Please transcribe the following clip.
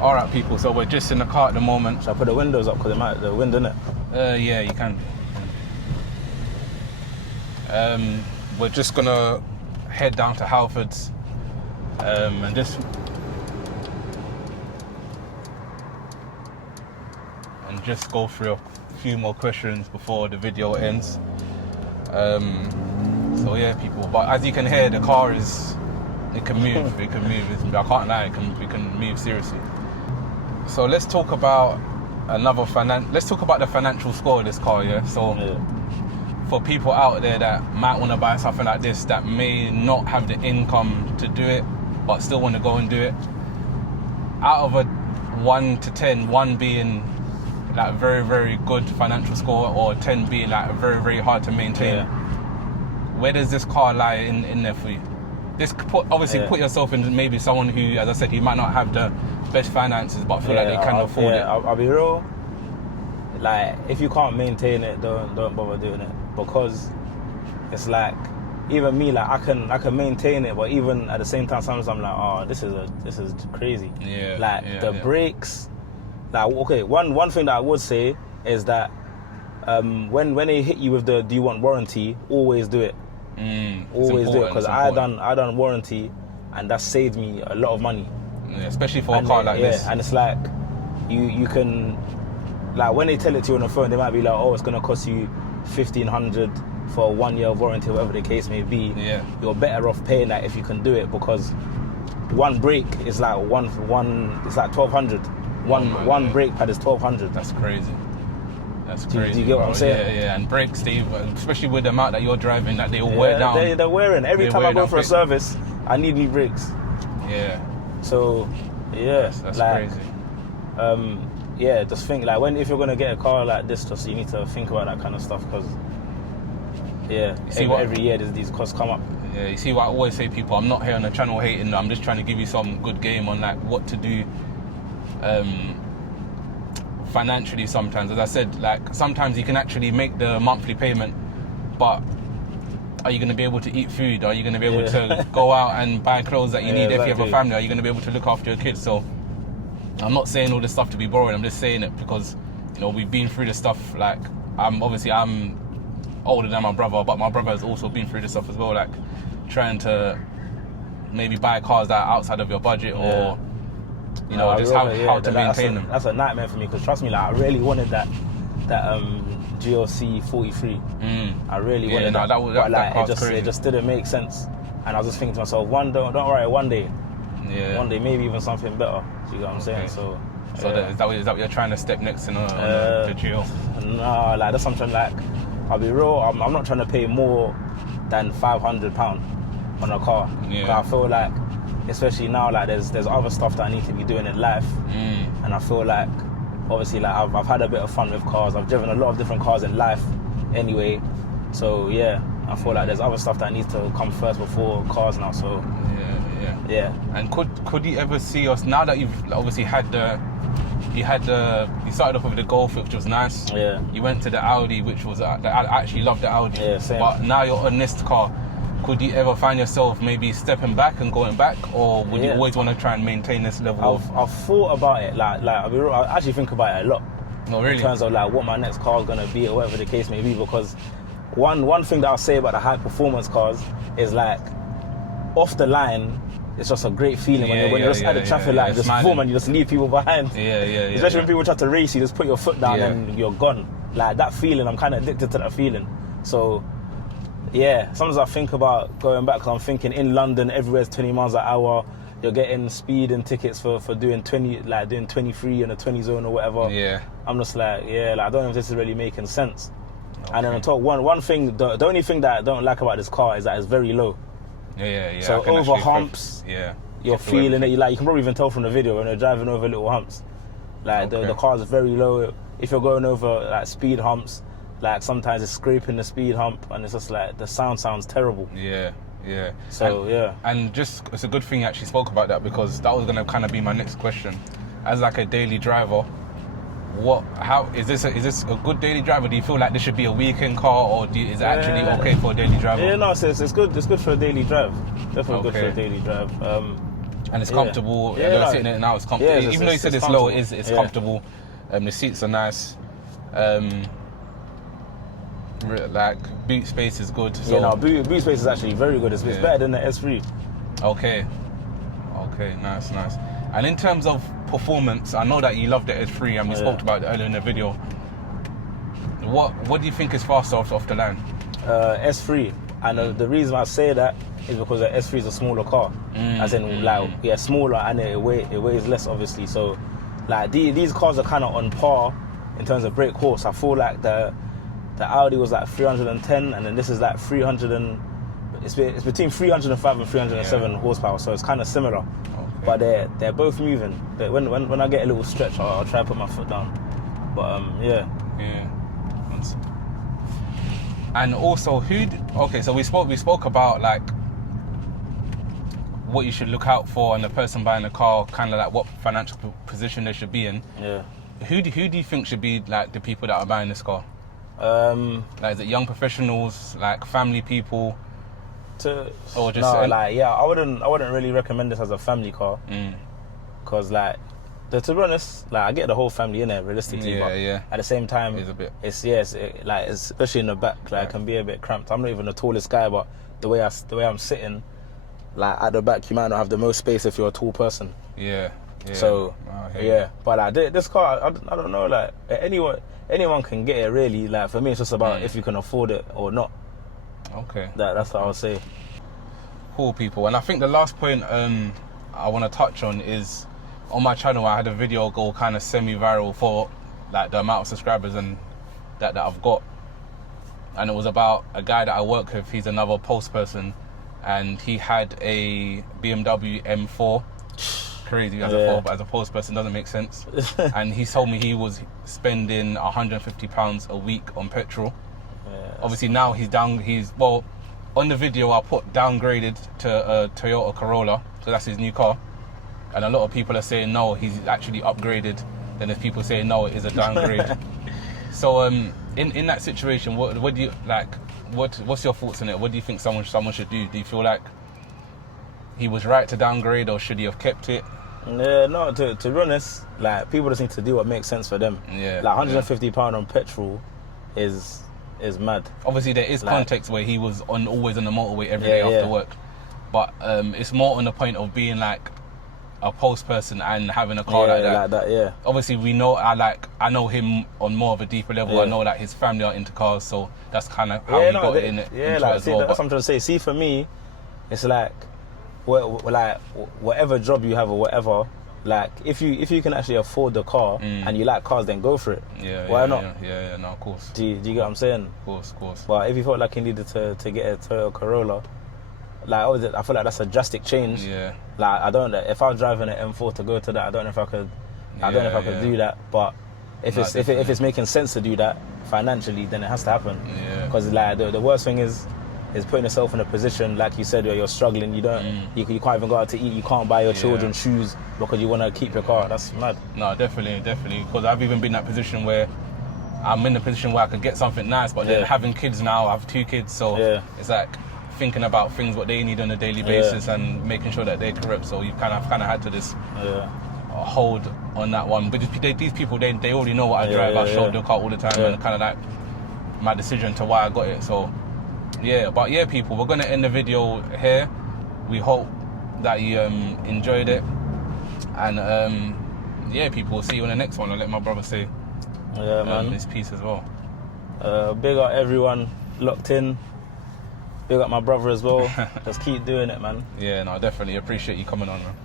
Alright people, so we're just in the car at the moment. Should I put the windows up because it might the wind in it? Yeah, you can. We're just gonna head down to Halfords and just go through a few more questions before the video ends. So yeah, people. But as you can hear, the car it can move. It can move. I can't lie. It can move seriously. So let's talk about Let's talk about the financial score of this car. Yeah. So for people out there that might want to buy something like this that may not have the income to do it, but still want to go and do it. Out of a 1 to 10, 1 being like very, very good financial score, or 10 being like very, very hard to maintain. Where does this car lie in there for you? Put yourself in maybe someone who, as I said, he might not have the best finances, but feel like they can afford it. I'll be real. Like, if you can't maintain it, don't bother doing it, because it's like, even me, like I can maintain it, but even at the same time, sometimes I'm like, oh, this is crazy. Yeah. Like the brakes. Like, okay, one thing that I would say is that when they hit you with the do you want warranty, always do it. Always do it, because I done warranty, and that saved me a lot of money. Yeah, especially for a car like this. And it's like you can, like, when they tell it to you on the phone, they might be like, oh, it's gonna cost you $1,500 for a 1 year warranty, whatever the case may be. Yeah. You're better off paying that if you can do it, because one brake is like it's like $1,200. One brake pad is $1,200. That's crazy. Do you get what I'm saying? Yeah. And brakes, especially with the amount that you're driving, that they all wear down. They're wearing. Every time I go for a service, I need new brakes. Yeah. So, yeah. That's like, crazy. Just think, like, if you're going to get a car like this, just you need to think about that kind of stuff, because, every year these costs come up. Yeah, you see what I always say, people, I'm not here on the channel hating, I'm just trying to give you some good game on, like, what to do financially sometimes. As I said, like, sometimes you can actually make the monthly payment, but are you going to be able to eat food? Are you going to be able to go out and buy clothes that you need if you have a family? Are you going to be able to look after your kids? So I'm not saying all this stuff to be boring, I'm just saying it because, you know, we've been through this stuff. Like, I'm older than my brother, but my brother has also been through this stuff as well, like trying to maybe buy cars that are outside of your budget, or you know, just how to maintain them. That's a nightmare for me, because trust me, like, I really wanted that GLC 43. I really wanted that. But like, it just didn't make sense. And I was just thinking to myself, don't worry, one day, maybe even something better. Do you get what I'm saying? So is that what you're trying to step next in the GL? No, like, that's something, like, I'll be real, I'm not trying to pay more than £500 on a car. I feel like, especially now, like, there's other stuff that I need to be doing in life, and I feel like, obviously, like, I've had a bit of fun with cars. I've driven a lot of different cars in life anyway, so I feel like there's other stuff that needs to come first before cars now. So yeah. And could you ever see us, now that you've obviously you started off with the Golf, which was nice. Yeah. You went to the Audi, which was I actually love the Audi. Yeah, same. But now you're on this car. Could you ever find yourself maybe stepping back and going back, or would you always want to try and maintain this level? I've thought about it. I actually think about it a lot. No, really? In terms of, like, what my next car is gonna be, or whatever the case may be. Because one thing that I'll say about the high performance cars is, like, off the line, it's just a great feeling when you're just at the traffic light, just boom, and you just leave people behind. Especially when people try to race you, just put your foot down and you're gone. Like, that feeling, I'm kind of addicted to that feeling. So sometimes I think about going back, because I'm thinking in London, everywhere's 20 miles an hour. You're getting speeding tickets for doing 20, like doing 23 in a 20 zone or whatever. Yeah. I'm just like, I don't know if this is really making sense. Okay. And then on top, one thing, the only thing that I don't like about this car is that it's very low. So over humps, you're feeling it. You can probably even tell from the video when you're driving over little humps. Like, the car is very low. If you're going over, like, speed humps, like, sometimes it's scraping the speed hump, and it's just like the sound sounds terrible. So and just, it's a good thing you actually spoke about that, because that was going to kind of be my next question. As, like, a daily driver, how is this a good daily driver? Do you feel like this should be a weekend car, or is it actually okay for a daily driver? No, it's good for a daily drive. Definitely good for a daily drive. And it's comfortable. Yeah, They're like, sitting in it now. It's comfortable. Yeah, Even though you said it's low, it's comfortable. The seats are nice. Like boot space is good. So. Yeah, no, boot space is actually very good. It's better than the S3. Okay, nice. And in terms of performance, I know that you love the S3, and we spoke about it earlier in the video. What do you think is faster off the line? S3, and the reason I say that is because the S3 is a smaller car, as in smaller, and it weighs less, obviously. So, like these cars are kind of on par in terms of brake horse. I feel like the Audi was like 310, and then this is like 300 and it's between 305 and 307 horsepower. So it's kind of similar, but they're both moving. When I get a little stretch, I'll try to put my foot down. But yeah. And also, so we spoke about like what you should look out for in the person buying a car, kind of like what financial position they should be in. Yeah. Who do you think should be like the people that are buying this car? Like, is it young professionals, like family people? I wouldn't really recommend this as a family car, because like, to be honest, like I get the whole family in there realistically, but at the same time, it's especially in the back, like it can be a bit cramped. I'm not even the tallest guy, but the way I'm sitting, like at the back, you might not have the most space if you're a tall person. So but like this car, I don't know, like anyone can get it really. Like for me, it's just about if you can afford it or not. That's what I would say. Cool, people. And I think the last point I want to touch on is, on my channel I had a video go kind of semi-viral for like the amount of subscribers and that I've got, and it was about a guy that I work with. He's another post person, and he had a BMW M4. Crazy as a post person, doesn't make sense. And he told me he was spending £150 a week on petrol. Obviously now on the video I put downgraded to a Toyota Corolla, so that's his new car. And a lot of people are saying no, he's actually upgraded. Then there's people saying no, it is a downgrade. So in that situation, what do you like? What's your thoughts on it? What do you think someone should do? Do you feel like he was right to downgrade, or should he have kept it? No, to be honest, like people just need to do what makes sense for them. Like £150 on petrol is mad. Obviously there is context where he was always on the motorway every day after work, but it's more on the point of being like a post person and having a car like that. Obviously we know, I know him on more of a deeper level. I know that his family are into cars, so that's kind of how he got in it. That's what I'm trying to say. See, for me, it's like, whatever job you have or whatever, like if you can actually afford the car and you like cars, then go for it. Why not? No, of course. Do you get what I'm saying? Of course. But if you felt like you needed to get a Toyota Corolla, like I feel like that's a drastic change. Like if I was driving an M4 to go to that, I don't know if I could do that. But if it's making sense to do that financially, then it has to happen. Because like the worst thing is putting yourself in a position, like you said, where you're struggling. You can't even go out to eat. You can't buy your children shoes because you want to keep your car. That's mad. No, definitely. Because I've even been in that position where I'm in a position where I could get something nice, but then having kids now, I have 2 kids, so it's like thinking about things what they need on a daily basis and making sure that they're correct. So you kind of had to just hold on that one. But these people, they already know what I drive. I show the car all the time, and kind of like my decision to why I got it. So. People, we're going to end the video here. We hope that you enjoyed it. And people, we'll see you on the next one. I'll let my brother say his piece as well. Big up everyone locked in. Big up my brother as well. Just keep doing it, man. Yeah, no, definitely appreciate you coming on, man.